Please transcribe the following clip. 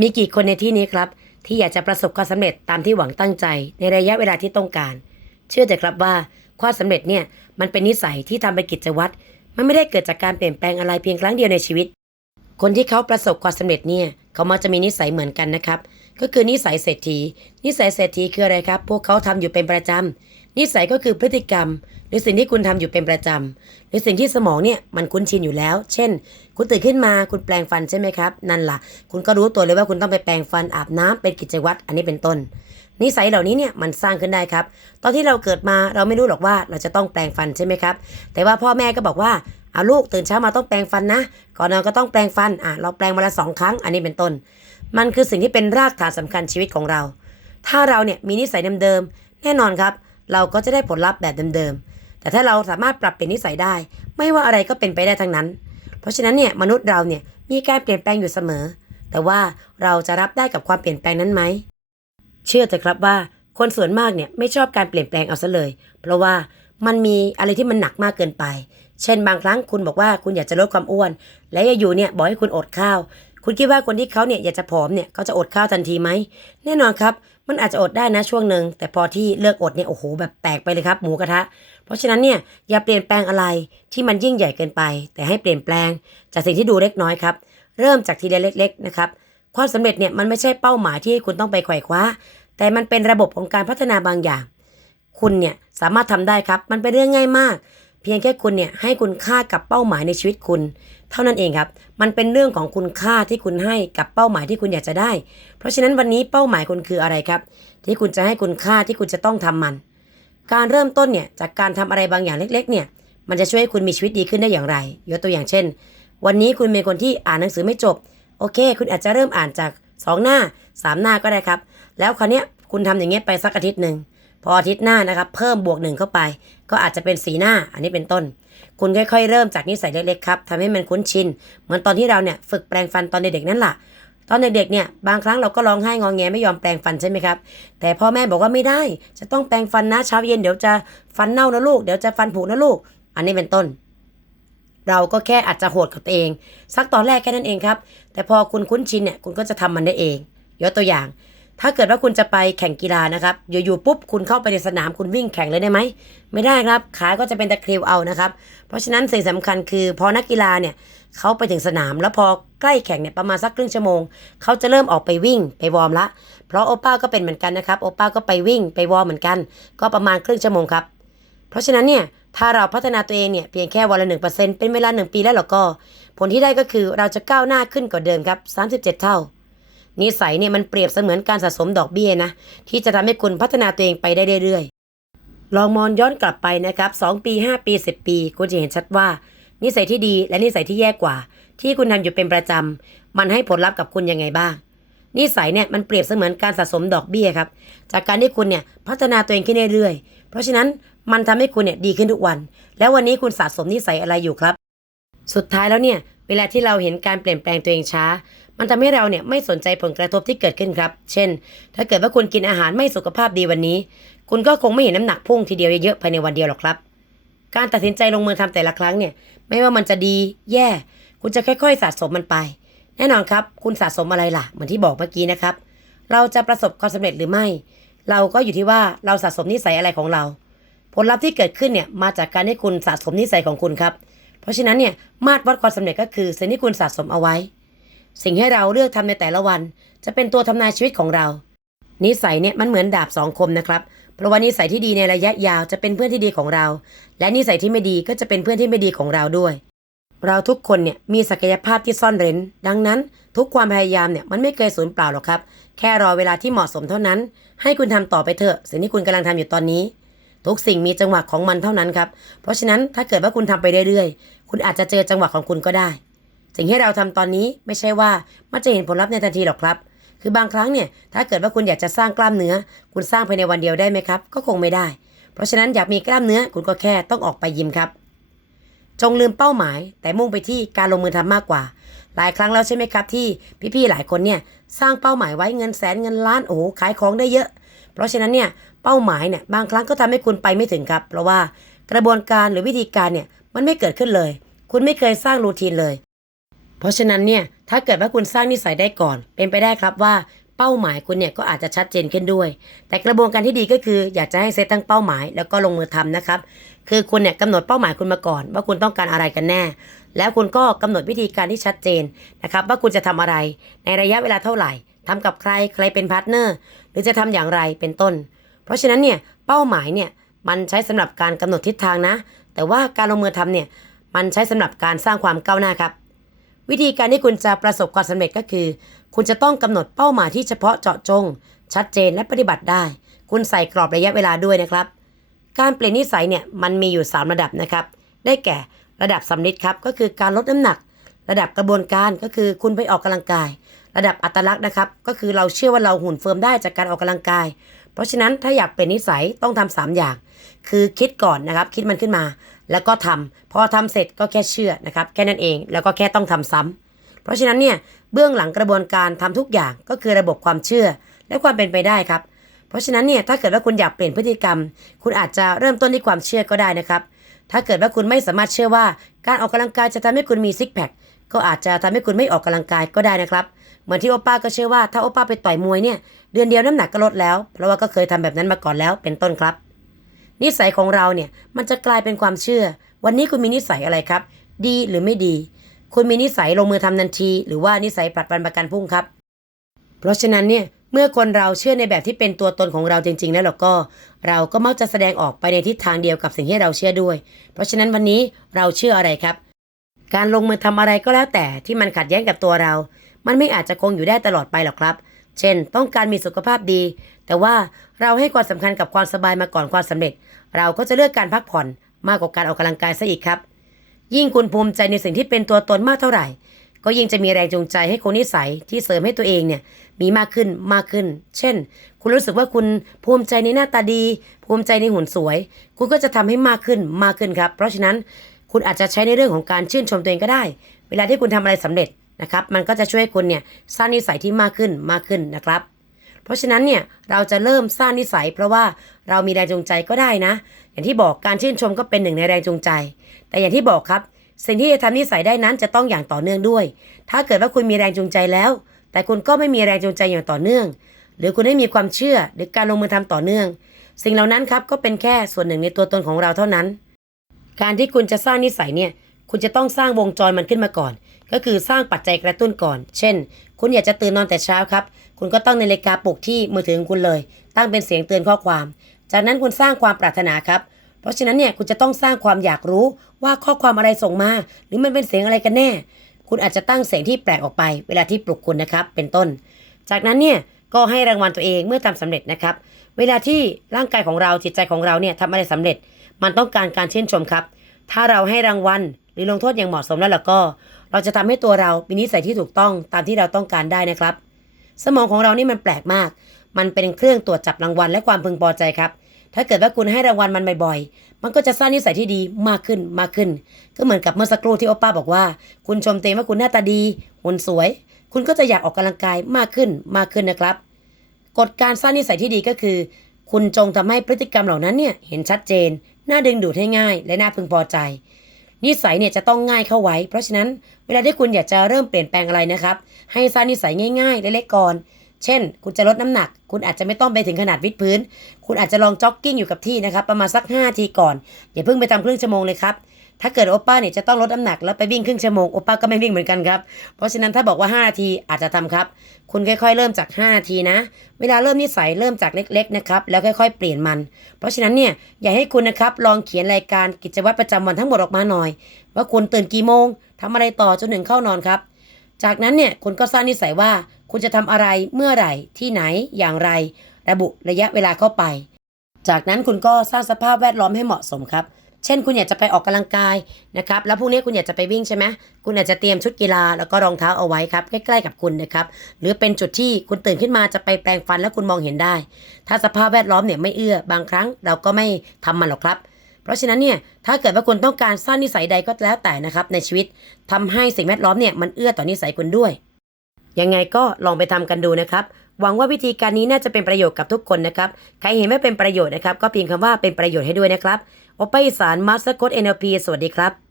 มีกี่คนในที่นี้ครับ ที่อยากจะประสบความสำเร็จตามที่หวังตั้งใจ ในระยะเวลาที่ต้องการ เชื่อเถอะครับว่าความสำเร็จเนี่ยมันเป็นนิสัยที่ทำเป็นกิจวัตรมันไม่ได้เกิดจากการเปลี่ยนแปลงอะไรเพียงครั้งเดียวในชีวิต คนที่เขาประสบความสำเร็จเนี่ยเขามักจะมีนิสัยเหมือนกันนะครับ ก็คือนิสัยเศรษฐี นิสัยเศรษฐีคืออะไรครับ พวกเขาทำอยู่เป็นประจำ นิสัยก็คือพฤติกรรม หรือสิ่งที่คุณทำอยู่เป็นประจำหรือสิ่งที่สมองเนี่ยมันคุ้นชินอยู่แล้ว เช่น คุณตื่นขึ้นมาคุณแปรงฟันใช่ไหมครับ นั่นล่ะ คุณก็รู้ตัวเลยว่าคุณต้องไปแปรงฟันอาบน้ำเป็นกิจวัตรอันนี้เป็นต้น นิสัยเหล่านี้เนี่ยมันสร้างขึ้นได้ครับ ตอนที่เราเกิดมาเราไม่รู้หรอกว่าเราจะต้องแปรงฟันใช่ไหมครับ แต่ว่าพ่อแม่ก็บอกว่าเอาลูกตื่นเช้ามาต้องแปรงฟันนะ ก่อนนอนก็ต้องแปรงฟันอะเราแปรงวันละสองครั้ง อันนี้เป็นต้น มันคือสิ่งที่เป็นรากฐานสำคัญชีวิตของเรา ถ้าเราเนี่ยมีนิสัยเดิมๆแน่นอนครับ เราก็จะได้ผลลัพธ์แบบเดิมๆ แต่ถ้าเราสามารถปรับเปลี่ยนนิสัยได้ ไม่ว่าอะไรก็เป็นไปได้ทั้งนั้น เพราะฉะนั้นเนี่ยมนุษย์เราเนี่ยมีการเปลี่ยนแปลงอยู่เสมอ แต่ว่าเราจะรับได้กับความเปลี่ยนแปลงนั้นไหม เชื่อเถอะครับว่าคนส่วนมากเนี่ยไม่ชอบการเปลี่ยนแปลงเอาซะเลย เพราะว่ามันมีอะไรที่มันหนักมากเกินไป เช่นบางครั้งคุณบอกว่าคุณอยากจะลดความอ้วน และอยู่เนี่ยบอกให้คุณอดข้าว คุณคิดว่าคนที่เขาเนี่ยอยากจะผอมเนี่ยเขาจะอดข้าวทันทีไหมแน่นอนครับ มันอาจจะอดได้นะช่วงหนึ่งแต่พอที่เลิกอดเนี่ยโอ้โหแบบแปลกไปเลยครับหมูกระทะ เพราะฉะนั้นเนี่ยอย่าเปลี่ยนแปลงอะไรที่มันยิ่งใหญ่เกินไป แต่ให้เปลี่ยนแปลง จากสิ่งที่ดูเล็กน้อยครับเริ่มจากทีละเล็กๆนะครับความสำเร็จเนี่ยมันไม่ใช่เป้าหมายที่คุณต้องไปไขว่คว้า แต่มันเป็นระบบของการพัฒนาบางอย่าง คุณเนี่ยสามารถทำได้ครับ มันเป็นเรื่องง่ายมาก เพียงแค่คุณเนี่ยให้คุณค่ากับเป้าหมายในชีวิตคุณ เท่านั้นเองครับ มันเป็นเรื่องของคุณค่าที่คุณให้กับเป้าหมายที่คุณอยากจะได้ เพราะฉะนั้นวันนี้เป้าหมายคุณคืออะไรครับ ที่คุณจะให้คุณค่าที่คุณจะต้องทำมัน การเริ่มต้นเนี่ยจากการทำอะไรบางอย่างเล็ก ๆ เนี่ย มันจะช่วยให้คุณมีชีวิตดีขึ้นได้อย่างไร ยกตัวอย่างเช่น วันนี้คุณเป็นคนที่อ่านหนังสือไม่จบ โอเค คุณอาจจะเริ่มอ่านจาก 2 หน้า 3 หน้าก็ได้ครับ แล้วคราวเนี้ยคุณทำอย่างเงี้ยไปสักอาทิตย์หนึ่งพออาทิตย์หน้านะครับ เพิ่มบวกหนึ่งเข้าไป ก็อาจจะเป็นสีหน้า อันนี้เป็นต้น คุณค่อยๆ เริ่มจากนิสัยเล็กๆครับทำให้มันคุ้นชิน เหมือนตอนที่เราเนี่ยฝึกแปรงฟันตอนเด็กๆนั่นแหละตอนเด็กๆเนี่ยบางครั้งเราก็ร้องไห้งองแงไม่ยอมแปรงฟันใช่ไหมครับ แต่พ่อแม่บอกว่าไม่ได้ จะต้องแปรงฟันนะเช้าเย็นเดี๋ยวจะฟันเน่านะลูกเดี๋ยวจะฟันผุนะลูก อันนี้เป็นต้น เราก็แค่อาจจะโหดกับตัวเอง สักตอนแรกแค่นั้นเองครับ แต่พอคุณคุ้นชินเนี่ยคุณก็จะทำมันได้เองยกตัวอย่าง ถ้าเกิดว่าคุณจะไปแข่งกีฬานะครับ อยู่ๆปุ๊บคุณเข้าไปในสนามคุณวิ่งแข่งเลยได้ไหม ไม่ได้ครับ ขาก็จะเป็นตะคริวเอานะครับ เพราะฉะนั้นสิ่งสำคัญคือพอนักกีฬาเนี่ยเขาไปถึงสนาม แล้วพอใกล้แข่งเนี่ยประมาณสักครึ่งชั่วโมงเขาจะเริ่มออกไปวิ่งไปวอร์มละ เพราะโอป้าก็เป็นเหมือนกันนะครับโอป้าก็ไปวิ่งไปวอร์มเหมือนกัน ก็ประมาณครึ่งชั่วโมงครับ เพราะฉะนั้นเนี่ยถ้าเราพัฒนาตัวเองเนี่ยเพียงแค่วันละหนึ่งเปอร์เซ็นต์เป็นเวลาหนึ่งปีแล้วเราก็ ผลที่ได้ก็คือเราจะก้าวหน้าขึ้นกว่าเดิมครับ37เท่า นิสัยเนี่ยมันเปรียบเสมือนการสะสมดอกเบี้ยนะ ที่จะทำให้คุณพัฒนาตัวเองไปได้เรื่อยๆ ลองมองย้อนกลับไปนะครับ2ปี 5 ปี 10 ปี คุณจะเห็นชัดว่า นิสัยที่ดีและนิสัยที่แย่กว่า ที่คุณทำอยู่เป็นประจำมันให้ผลลัพธ์กับคุณยังไงบ้าง นิสัยเนี่ยมันเปรียบเสมือนการสะสมดอกเบี้ยครับจากการที่คุณเนี่ยพัฒนาตัวเองขึ้นเรื่อยๆ เพราะฉะนั้นมันทำให้คุณเนี่ยดีขึ้นทุกวัน แล้ววันนี้คุณสะสมนิสัยอะไรอยู่ครับ สุดท้ายแล้วเนี่ยเวลาที่เราเห็นการเปลี่ยนแปลงตัวเองช้า มันทำให้เราเนี่ยไม่สนใจผลกระทบที่เกิดขึ้นครับ เช่น ถ้าเกิดว่าคุณกินอาหารไม่สุขภาพดีวันนี้ คุณก็คงไม่เห็นน้ำหนักพุ่งทีเดียวเยอะๆภายในวันเดียวหรอกครับ การตัดสินใจลงมือทำแต่ละครั้งเนี่ย ไม่ว่ามันจะดีแย่ คุณจะค่อยๆ สะสมมันไป แน่นอนครับ คุณสะสมอะไรล่ะ เหมือนที่บอกเมื่อกี้นะครับ เราจะประสบความสำเร็จหรือไม่ เราก็อยู่ที่ว่าเราสะสมนิสัยอะไรของเรา ผลลัพธ์ที่เกิดขึ้นเนี่ยมาจากการที่คุณสะสมนิสัยของคุณครับ เพราะฉะนั้นเนี่ยมาตรวัดความสำเร็จก็คือสิ่งที่คุณสะสมเอาไว้ สิ่งให้เราเลือกทำในแต่ละวัน จะเป็นตัวทำนายชีวิตของเรา นิสัยเนี่ยมันเหมือนดาบสองคมนะครับ เพราะว่านิสัยที่ดีในระยะยาวจะเป็นเพื่อนที่ดีของเรา และนิสัยที่ไม่ดีก็จะเป็นเพื่อนที่ไม่ดีของเราด้วย เราทุกคนเนี่ยมีศักยภาพที่ซ่อนเร้น ดังนั้น ทุกความพยายามเนี่ยมันไม่เคยสูญเปล่าหรอกครับ แค่รอเวลาที่เหมาะสมเท่านั้น ให้คุณทำต่อไปเถอะ สิ่งที่คุณกำลังทำอยู่ตอนนี้ทุกสิ่งมีจังหวะของมันเท่านั้นครับ เพราะฉะนั้นถ้าเกิดว่าคุณทำไปเรื่อยๆ คุณอาจจะเจอจังหวะของคุณก็ได้ สิ่งที่เราทำตอนนี้ไม่ใช่ว่ามันจะเห็นผลลัพธ์ในทันทีหรอกครับ คือบางครั้งเนี่ยถ้าเกิดว่าคุณอยากจะสร้างกล้ามเนื้อ คุณสร้างภายในวันเดียวได้ไหมครับ ก็คงไม่ได้ เพราะฉะนั้นอยากมีกล้ามเนื้อคุณก็แค่ต้องออกไปยิมครับ จงลืมเป้าหมาย แต่มุ่งไปที่การลงมือทำมากกว่า หลายครั้งแล้วใช่ไหมครับ ที่พี่ๆหลายคนเนี่ยสร้างเป้าหมายไว้เงินแสนเงินล้านโอ้โหขายของได้เยอะ เพราะฉะนั้นเนี่ยเป้าหมายเนี่ยบางครั้งก็ทำให้คุณไปไม่ถึงครับ เพราะว่ากระบวนการหรือวิธีการเนี่ยมันไม่เกิดขึ้นเลย คุณไม่เคยสร้างรูทีนเลย เพราะฉะนั้นเนี่ยถ้าเกิดว่าคุณสร้างนิสัยได้ก่อน เป็นไปได้ครับว่าเป้าหมายคุณเนี่ยก็อาจจะชัดเจนขึ้นด้วย แต่กระบวนการที่ดีก็คืออยากจะให้เซตตั้งเป้าหมายแล้วก็ลงมือทำนะครับ คือคุณเนี่ยกำหนดเป้าหมายคุณมาก่อน ว่าคุณต้องการอะไรกันแน่ แล้วคุณก็กำหนดวิธีการที่ชัดเจนนะครับ ว่าคุณจะทำอะไรในระยะเวลาเท่าไหร่ทำกับใครใครเป็นพาร์ทเนอร์หรือจะทำอย่างไรเป็นต้น เพราะฉะนั้นเนี่ยเป้าหมายเนี่ยมันใช้สำหรับการกำหนดทิศทางนะ แต่ว่าการลงมือทำเนี่ยมันใช้สำหรับการสร้างความก้าวหน้าครับ วิธีการที่คุณจะประสบความสำเร็จก็คือ คุณจะต้องกำหนดเป้าหมายที่เฉพาะเจาะจง ชัดเจนและปฏิบัติได้ คุณใส่กรอบระยะเวลาด้วยนะครับ การเปลี่ยนนิสัยเนี่ยมันมีอยู่ 3 ระดับนะครับ ได้แก่ระดับสำลิดครับก็คือการลดน้ำหนัก ระดับกระบวนการก็คือคุณไปออกกำลังกาย ระดับอัตลักษณ์นะครับ ก็คือเราเชื่อว่าเราหุ่นเฟิร์มได้จากการออกกำลังกาย เพราะฉะนั้นถ้าอยากเปลี่ยนนิสัยต้องทำสามอย่าง คือคิดก่อนนะครับ คิดมันขึ้นมา แล้วก็ทำพอทำเสร็จก็แค่เชื่อนะครับ แค่นั้นเองแล้วก็แค่ต้องทำซ้ำเพราะฉะนั้นเนี่ยเบื้องหลังกระบวนการทำทุกอย่างก็คือระบบความเชื่อและความเป็นไปได้ครับ เพราะฉะนั้นเนี่ยถ้าเกิดว่าคุณอยากเปลี่ยนพฤติกรรม คุณอาจจะเริ่มต้นที่ความเชื่อก็ได้นะครับ ถ้าเกิดว่าคุณไม่สามารถเชื่อว่า การออกกำลังกายจะทำให้คุณมีซิกแพคก็อาจจะทำให้คุณไม่ออกกำลังกายก็ได้นะครับเหมือนที่โอป้าก็เชื่อว่าถ้าโอป้าไปต่อยมวยเนี่ยเดือนเดียวน้ำหนักก็ลดแล้วเพราะว่าก็เคยทำแบบนั้นมาก่อนแล้วเป็นต้นครับ นิสัยของเราเนี่ยมันจะกลายเป็นความเชื่อ วันนี้คุณมีนิสัยอะไรครับ ดีหรือไม่ดี คุณมีนิสัยลงมือทำทันที หรือว่านิสัยปรัดวันประกันพุ่งครับ เพราะฉะนั้นเนี่ยเมื่อคนเราเชื่อในแบบที่เป็นตัวตนของเราจริง ๆ แล้วเราก็ เราก็มักจะแสดงออกไปในทิศทางเดียวกับสิ่งที่เราเชื่อด้วย เพราะฉะนั้นวันนี้เราเชื่ออะไรครับ การลงมือทำอะไรก็แล้วแต่ที่มันขัดแย้งกับตัวเรา มันไม่อาจจะคงอยู่ได้ตลอดไปหรอกครับ เช่น ต้องการมีสุขภาพดี แต่ว่าเราให้ความสำคัญกับความสบายมาก่อนความสำเร็จ เราก็จะเลือกการพักผ่อนมากกว่าการออกกำลังกายซะอีกครับ ยิ่งคุณภูมิใจในสิ่งที่เป็นตัวตนมากเท่าไหร่ ก็ยิ่งจะมีแรงจูงใจให้คนนิสัยที่เสริมให้ตัวเองเนี่ยมีมากขึ้นมากขึ้น เช่น คุณรู้สึกว่าคุณภูมิใจในหน้าตาดี ภูมิใจในหุ่นสวย คุณก็จะทำให้มากขึ้นมากขึ้นครับ เพราะฉะนั้นคุณอาจจะใช้ในเรื่องของการชื่นชมตัวเองก็ได้ เวลาที่คุณทำอะไรสำเร็จ นะครับ มันก็จะช่วยให้คุณเนี่ยสร้างนิสัยที่มากขึ้นมากขึ้นนะครับ เพราะฉะนั้นเนี่ยเราจะเริ่มสร้างนิสัย เพราะว่าเรามีแรงจูงใจก็ได้นะ อย่างที่บอกการชื่นชมก็เป็นหนึ่งในแรงจูงใจ แต่อย่างที่บอกครับ สิ่งที่จะทำนิสัยได้นั้นจะต้องอย่างต่อเนื่องด้วย ถ้าเกิดว่าคุณมีแรงจูงใจแล้ว แต่คุณก็ไม่มีแรงจูงใจอย่างต่อเนื่อง หรือคุณไม่มีความเชื่อหรือการลงมือทำต่อเนื่อง สิ่งเหล่านั้นครับก็เป็นแค่ส่วนหนึ่งในตัวตนของเราเท่านั้น การที่คุณจะสร้างนิสัยเนี่ยคุณจะต้องสร้างวงจรมันขึ้นมาก่อน ก็คือสร้างปัจจัยกระตุ้นก่อน เช่น คุณอยากจะตื่นนอนแต่เช้าครับ คุณก็ตั้งนาฬิกาปลุกที่มือถือของคุณเลย ตั้งเป็นเสียงเตือนข้อความ จากนั้นคุณสร้างความปรารถนาครับ เพราะฉะนั้นเนี่ยคุณจะต้องสร้างความอยากรู้ว่าข้อความอะไรส่งมา หรือมันเป็นเสียงอะไรกันแน่ คุณอาจจะตั้งเสียงที่แปลกออกไป เวลาที่ปลุกคุณนะครับ เป็นต้น จากนั้นเนี่ยก็ให้รางวัลตัวเองเมื่อทำสำเร็จนะครับ เวลาที่ร่างกายของเราจิตใจของเราเนี่ยทำอะไรสำเร็จ มันต้องการการชื่นชมครับ ถ้าเราให้รางวัล รือลงโทษอย่างเหมาะสมแล้วล่ะก็ เราจะทำให้ตัวเรามีนิสัยที่ถูกต้องตามที่เราต้องการได้นะครับ สมองของเรานี่มันแปลกมาก มันเป็นเครื่องตรวจจับรางวัลและความพึงพอใจครับถ้าเกิดว่าคุณให้รางวัลมันบ่อยๆ มันก็จะสร้างนิสัยที่ดีมากขึ้นมากขึ้น ก็เหมือนกับเมื่อสักครู่ที่โอป้าบอกว่า คุณชมเตงว่าคุณหน้าตาดีหุ่นสวย คุณก็จะอยากออกกำลังกายมากขึ้นมากขึ้นนะครับ กฎการสร้างนิสัยที่ดีก็คือ คุณจงทำให้พฤติกรรมเหล่านั้นเนี่ยเห็นชัดเจน น่าดึงดูดให้ง่าย และน่าพึงพอใจ นิสัยเนี่ยจะต้องง่ายเข้าไว้ เพราะฉะนั้นเวลาที่คุณอยากจะเริ่มเปลี่ยนแปลงอะไรนะครับ ให้สร้างนิสัยง่ายๆเล็กๆก่อน เช่น คุณจะลดน้ำหนัก คุณอาจจะไม่ต้องไปถึงขนาดวิดพื้น คุณอาจจะลองจ็อกกิ้งอยู่กับที่นะครับ ประมาณสัก5ทีก่อน อย่าเพิ่งไปทำครึ่งชั่วโมงเลยครับ ถ้าเกิดโอป้าเนี่ยจะต้องลดน้ำหนักแล้วไปวิ่งครึ่งชั่วโมงโอป้าก็ไม่วิ่งเหมือนกันครับ เพราะฉะนั้นถ้าบอกว่า 5 นาทีอาจจะทำครับ คุณค่อยๆ เริ่มจาก 5 นาทีนะ เวลาเริ่มนิสัยเริ่มจากเล็กๆนะครับแล้วค่อยๆ เปลี่ยนมัน เพราะฉะนั้นเนี่ยอย่าให้คุณนะครับลองเขียนรายการกิจวัตรประจำวันทั้งหมดออกมาหน่อย ว่าคุณตื่นกี่โมงทำอะไรต่อจนถึงเข้านอนครับ จากนั้นเนี่ยคุณก็สร้างนิสัยว่าคุณจะทำอะไรเมื่อไหร่ที่ไหนอย่างไร ระบุระยะเวลาเข้าไป จากนั้นคุณก็สร้างสภาพแวดล้อมให้เหมาะสมครับ เช่นคุณอยากจะไปออกกำลังกายนะครับแล้วพรุ่งนี้คุณอยากจะไปวิ่งใช่ไหมคุณอาจจะเตรียมชุดกีฬาแล้วก็รองเท้าเอาไว้ครับใกล้ๆกับคุณนะครับหรือเป็นจุดที่คุณตื่นขึ้นมาจะไปแปรงฟันแล้วคุณมองเห็นได้ ถ้าสภาพแวดล้อมเนี่ยไม่เอื้อบางครั้งเราก็ไม่ทำมันหรอกครับเพราะฉะนั้นเนี่ยถ้าเกิดว่าคุณต้องการสร้างนิสัยใดก็แล้วแต่นะครับในชีวิตทำให้สิ่งแวดล้อมเนี่ยมันเอื้อต่อนิสัยคุณด้วยยังไงก็ลองไปทำกันดูนะครับ หวังว่าวิธีการนี้น่าจะเป็นประโยชน์กับทุกคนนะครับ ใครเห็นไม่เป็นประโยชน์นะครับ ก็เพียงคำว่าเป็นประโยชน์ให้ด้วยนะครับ โอปป้าอีสารมาสเตอร์โค้ด NLP สวัสดีครับ